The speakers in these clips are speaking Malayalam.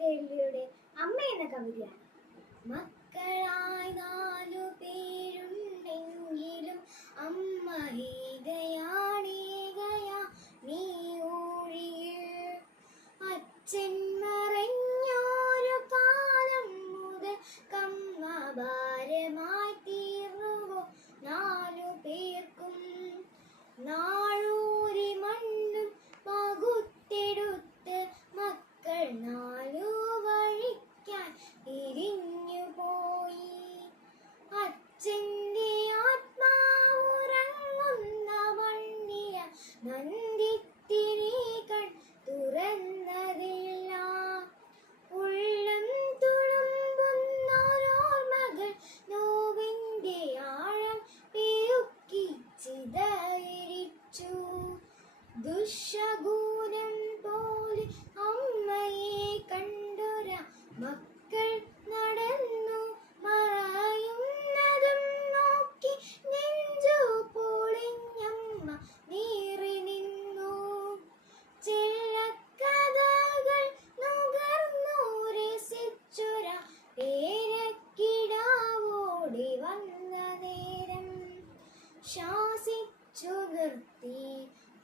കേൾവിയുടെ അമ്മ എന്ന കവിതയാണ്. മക്കളായി 4 പേരുണ്ടെങ്കിലും അമ്മ ഏകയാണേകയാ നീ ഊഴിയിൽ. അച്ഛൻ മറഞ്ഞൊരു കാലം മുതൽ കമ്മ ഭാരമായി തീർന്നുവോ 4 പേർക്കും. നാളൂരി മണ്ണും പകുത്തെടുത്ത് മക്കൾ 4 വഴിക്കാൻ പിരിഞ്ഞു പോയി. അച്ഛൻ്റെ ആത്മാവുറങ്ങുന്ന മണ്ണില നന്ദിത്തിരികൾ തുറന്നതില്ല. ഉള്ളം തുളുമ്പുന്നോരോർമകൾ നോവിൻ്റെ ആഴം പെരുക്കി ചിതറിച്ചു. ദുശകൂലം പോലെ അമ്മയെ കണ്ടൊര മക്കൾ നടന്നു മറയുന്നതും നോക്കി നെഞ്ചു പൊളിഞ്ഞമ്മ നീറി നിന്നു. ചെല്ലക്കഥകൾ നുകർന്നു രസിച്ചൊര പേരക്കിടാവോടി വന്ന നേരം ശാസിച്ചു നിർത്തി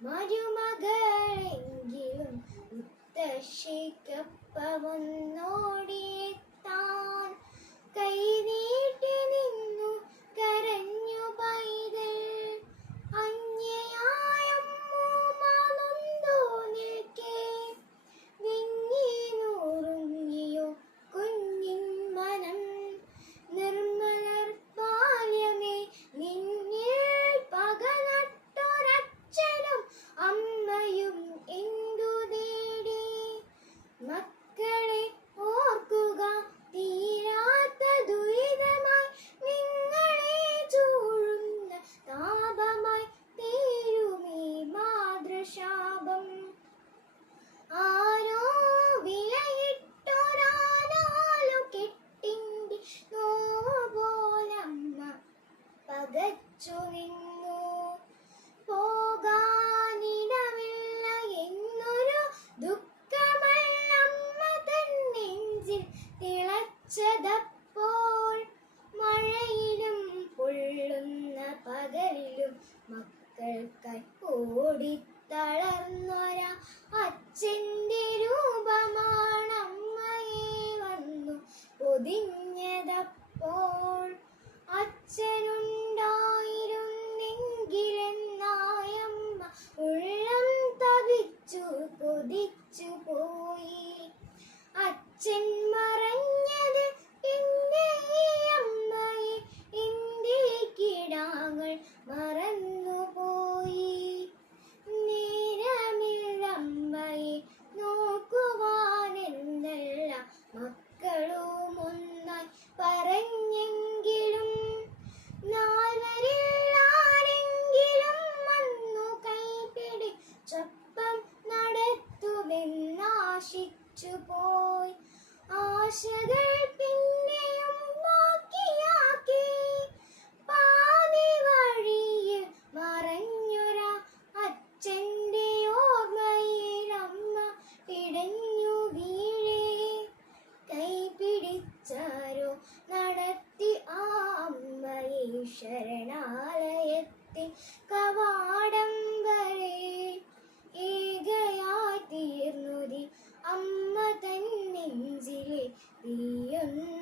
മരുമകളെങ്കിലും മുത്തശ്ശിക്കൊപ്പമൊന്നോടിയെത്താൻ. കൈനീട്ടി നിന്നു കരഞ്ഞു പൈതൽ. അന്യയായമ്മൂമ്മ നിൽക്കെ വിങ്ങി നുറുങ്ങിയോ കുഞ്ഞിൻ മനം. നിർമ്മലർ ബാല്യമേ നിന്നിൽ പക നട്ടൊരച്ഛനും അമ്മയും എന്തു നേടി. മക്കളെ ഓർക്കുക തീരാത്ത ദുരിതമായി നിങ്ങളെ ചൂഴുന്ന താപമായി തീരുമീ മാതൃശാപം. ആരോ വിലയിട്ടൊരാനാലു കെട്ടിൻ്റെ നോപോലമ്മ പകച്ചു നിന്നു. പോകാനിടമില്ല എന്നൊരു ദുഃഖമല്ലമ്മ തൻ നെഞ്ചിൽ തിളച്ചതപ്പോൾ. മഴയിലും പൊള്ളുന്ന പകലിലും മക്കൾക്കായി ഓടിത്തളർന്നൊര അച്ഛൻ്റെ രൂപമാണമ്മയെ വന്നു പൊതിഞ്ഞതപ്പോൾ. അച്ഛനുണ്ടായിരുന്നെങ്കിലെന്നായമ്മ ഉള്ളം തപിച്ചു കൊതിച്ചു പോയി. അച്ഛൻ മറഞ്ഞത് പിന്നെ ഈ അമ്മയെ എൻ്റെ കിടാങ്ങൾ മറന്നുപോയി. നേരമില്ലമ്മയെ നോക്കുവാനെന്നല്ല മക്കളും ഒന്നായി പറഞ്ഞെങ്കിലും 4 ആരെങ്കിലും വന്നു കൈപിടിച്ചൊപ്പം നടത്തുമെന്നാശിച്ചു പോയി. ആശകൾ പിന്നെയും ബാക്കിയാക്കി പാതി വഴിയിൽ മറഞ്ഞൊര അച്ഛൻ്റെ ഓർമ്മയിൽ അമ്മ പിടഞ്ഞു വീഴേ. കൈപിടിച്ചാരോ നടത്തി ആ അമ്മയെ ശരണാലയത്തിൽ കവാടം വരെ. ഏകയായി തീർന്നൊരി അമ്മ തൻ നെഞ്ചിലെ തീയൊന്നു